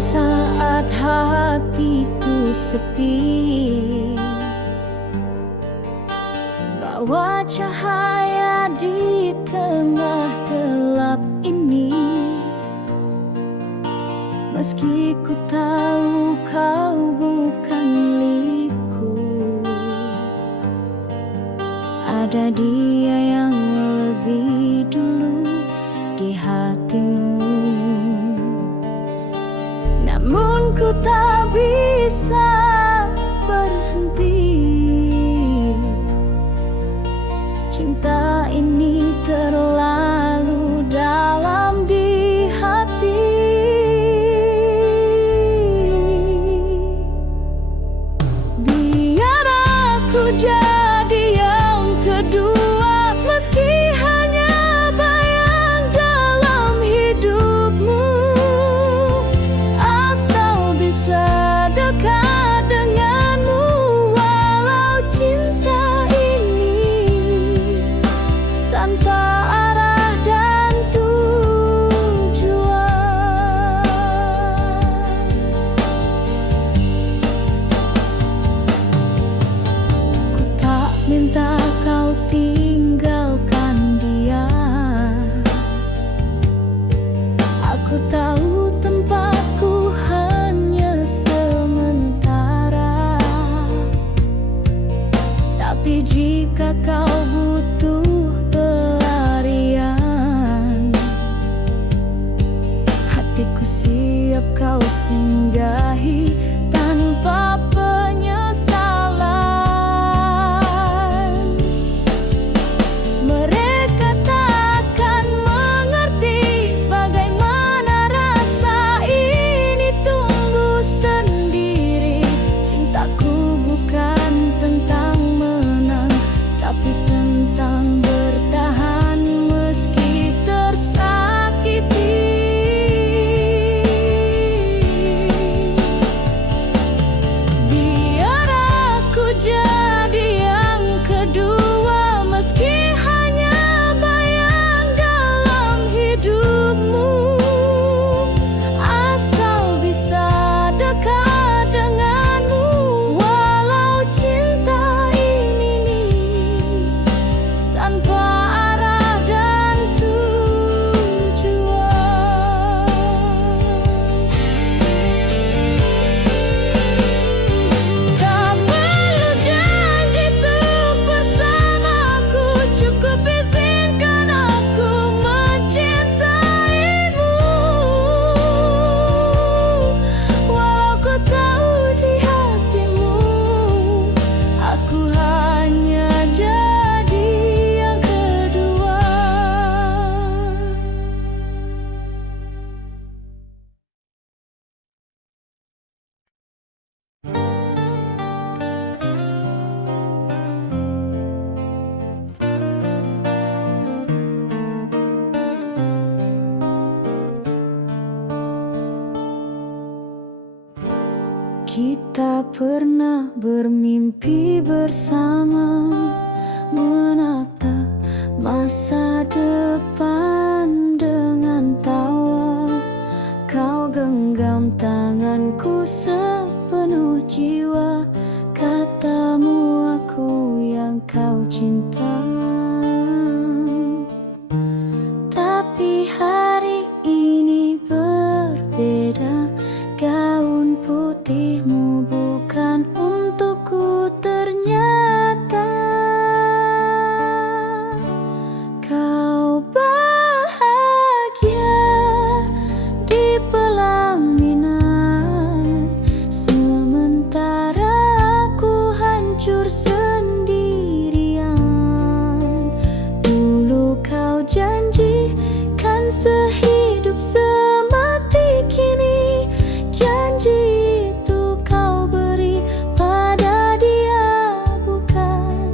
saat hatiku sepi, bawa cahaya di tengah gelap ini. Meski ku tahu kau bukan milikku, ada dia yang lebih dulu di hatimu. Namun ku tak bisa berhenti, cinta ini terlalu dalam di hati. Biar aku jadi yang kedua, meski hanya bayang dalam hidupmu. Asal bisa dekat denganmu, walau cinta ini tanpa arah dan tujuan. Ku tak minta kau tinggalkan dia. Aku tahu tempatku hanya sementara, tapi jika kau butuh pelarian, hatiku siap kau singgahi tanpa penyesalan. Mereka takkan mengerti bagaimana rasa ini tumbuh sendiri. Cintaku bukan tentang menang, tapi tentang bertahan meski tersakiti. Biar aku jadi yang kedua, meski hanya bayang dalam hidupmu. Asal bisa dekat denganmu, walau cinta ini tanpa arah dan tujuan. Tak perlu janji untuk bersamaku, cukup izinkan aku mencintaimu. Walau ku tahu di hatimu, aku hanya jadi yang kedua. Kita pernah bermimpi bersama, menatap masa depan dengan tawa. Kau genggam tanganku sepenuh jiwa, katamu aku yang kau cinta. Tapi hari ini berbeda, gaun putihmu bukan untukku ternyata. Kau bahagia di pelaminan, sementara aku hancur sendirian. Dulu kau janjikan sehidup semati, kini janji itu kau beri pada dia, bukan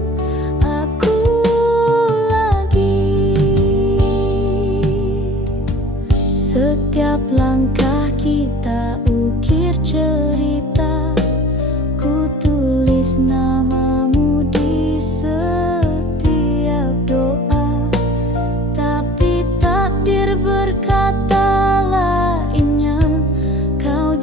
aku lagi. Setiap langkah kita ukir cerita, ku tulis namamu di setiap doa. Tapi takdir berkata lainnya, kau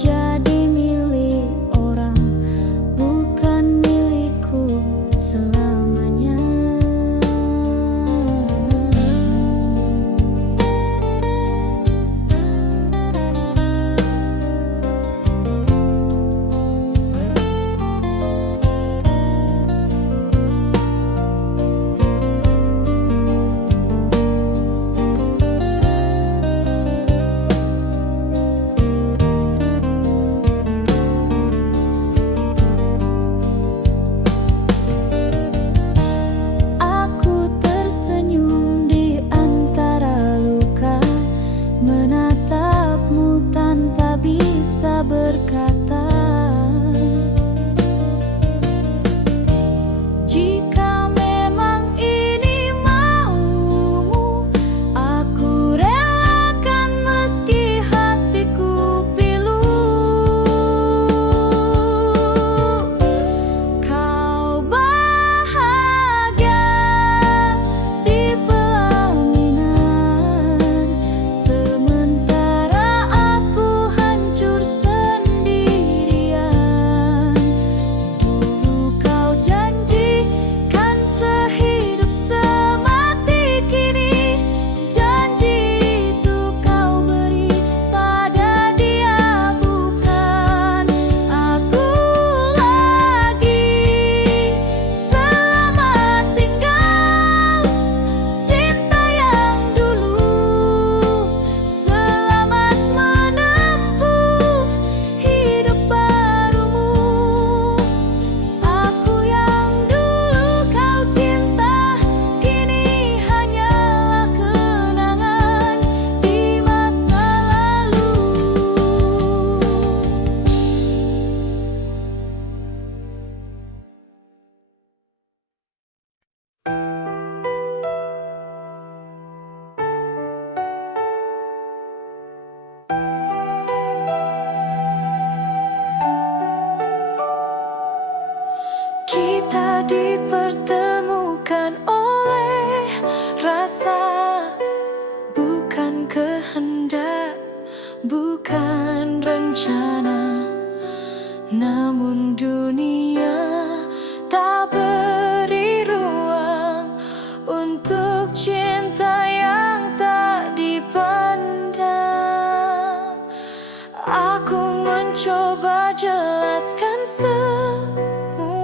kehendak, bukan rencana. Namun dunia tak beri ruang untuk cinta yang tak dipandang. Aku mencoba jelaskan semua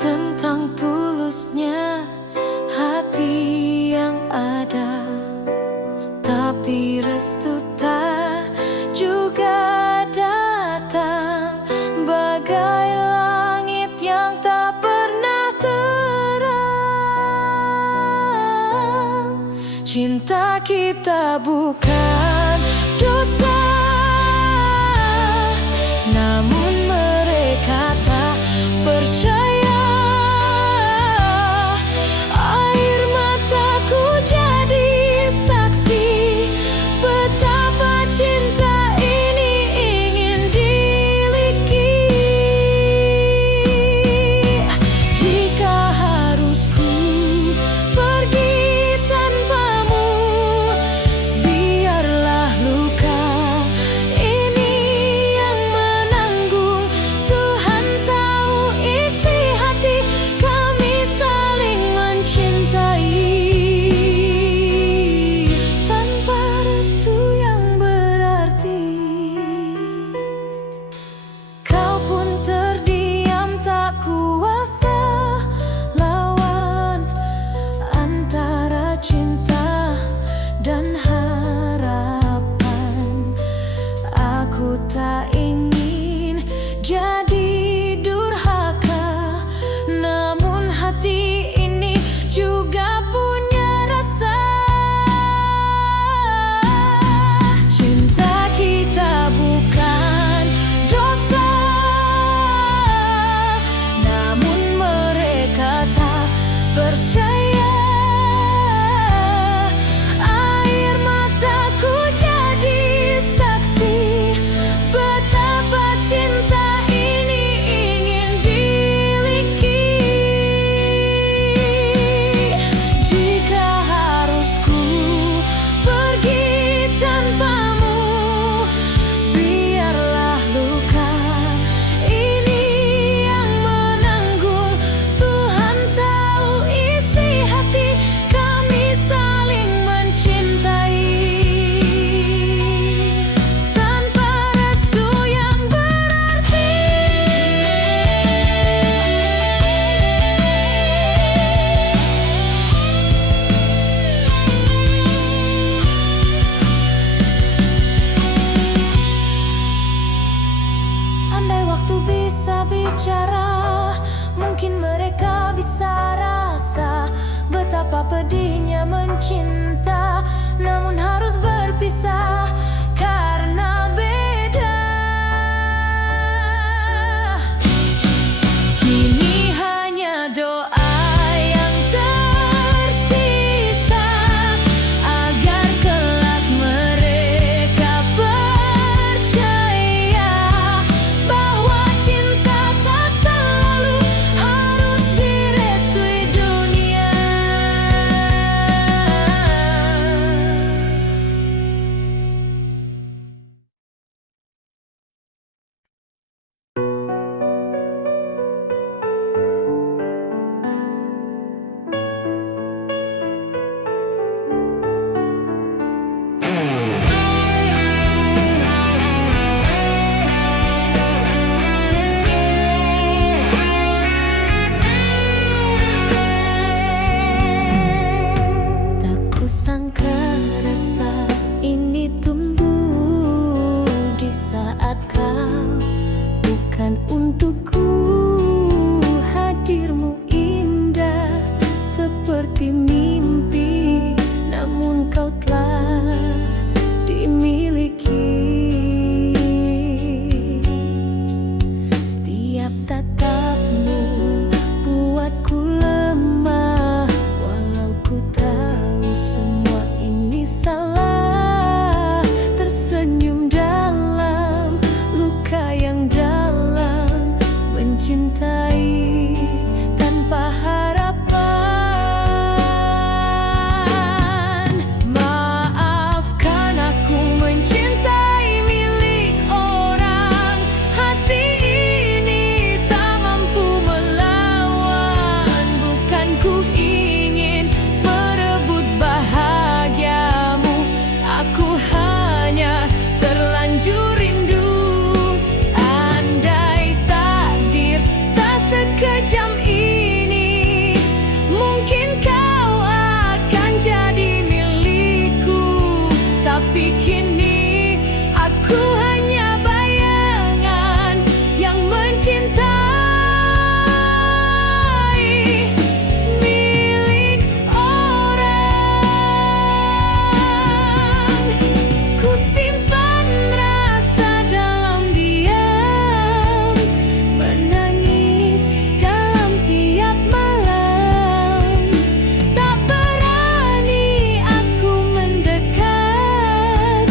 tentang tulusnya hati yang ada, tapi restu tak juga datang, bagai langit yang tak pernah terang. Cinta kita bukan dosa, namun mereka tak percaya. Air mataku jadi saksi betapa cinta ini ingin dimiliki. Jika harus ku pergi tanpamu, biarlah Tapi kini aku hanya bayangan yang mencintai milik orang. Ku simpan rasa dalam diam, menangis dalam tiap malam. Tak berani aku mendekat,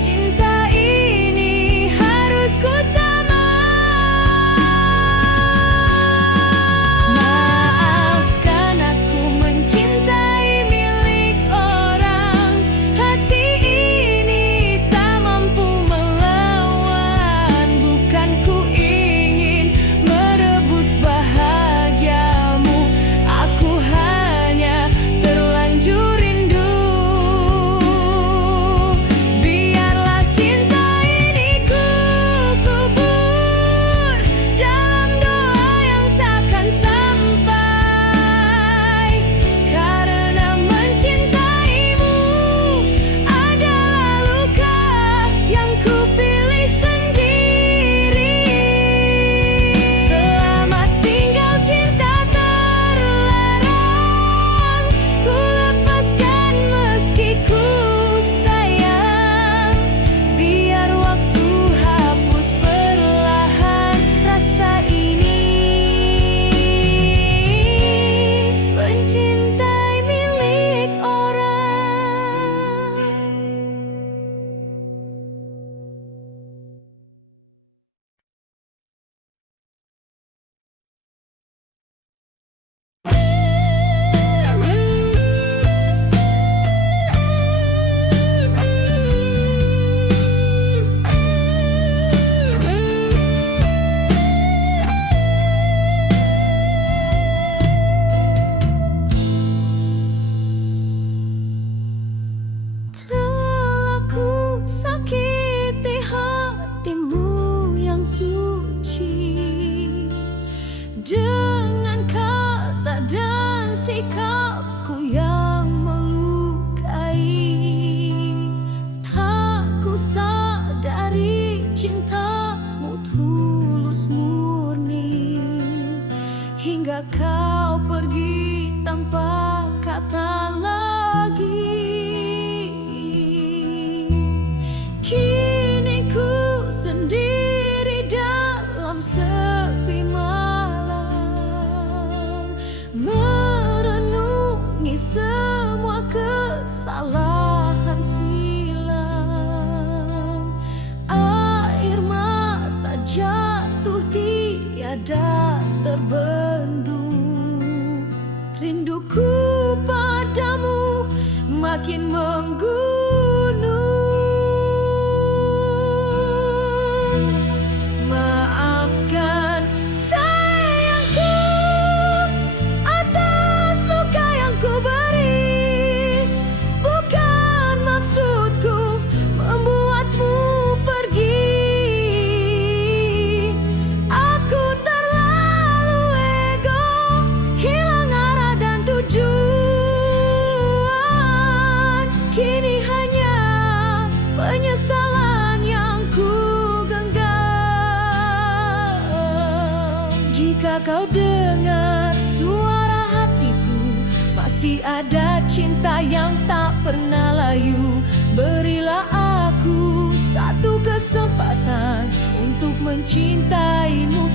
cinta ini harus ku tamat. Maafkan aku mencintai milik orang. Hati ini tak mampu melawan. Bukan ku ingin merebut bahagiamu, aku hanya terlanjur rindu. Biarlah cinta ini ku kubur dalam doa yang takkan sampai. Karena mencintaimu adalah luka yang ku pilih sendiri. Selamat tinggal cinta terlarang, ku lepaskan meski ku sayang. Biar waktu hapus perlahan rasa ini. Mencintai milik orang. Telah ku sakiti hatimu yang suci dengan kata dan sikapku yang melukai. Tak ku sadari cintamu tulus murni, hingga kau pergi tanpa kata lagi. Kini ku sendiri dalam sepi malam, merenungi semua kesalahan silam. Air mata jatuh tiada terbendung. Rinduku padamu makin menggunung. Maafkan sayangku atas luka yang ku beri. Bukan maksudku membuatmu pergi. Aku terlalu ego, hilang arah dan tujuan. Kini hanya penyesalan yang ku genggam. Jika kau dengar suara hatiku, masih ada cinta yang tak pernah layu. Berilah aku satu kesempatan untuk mencintaimu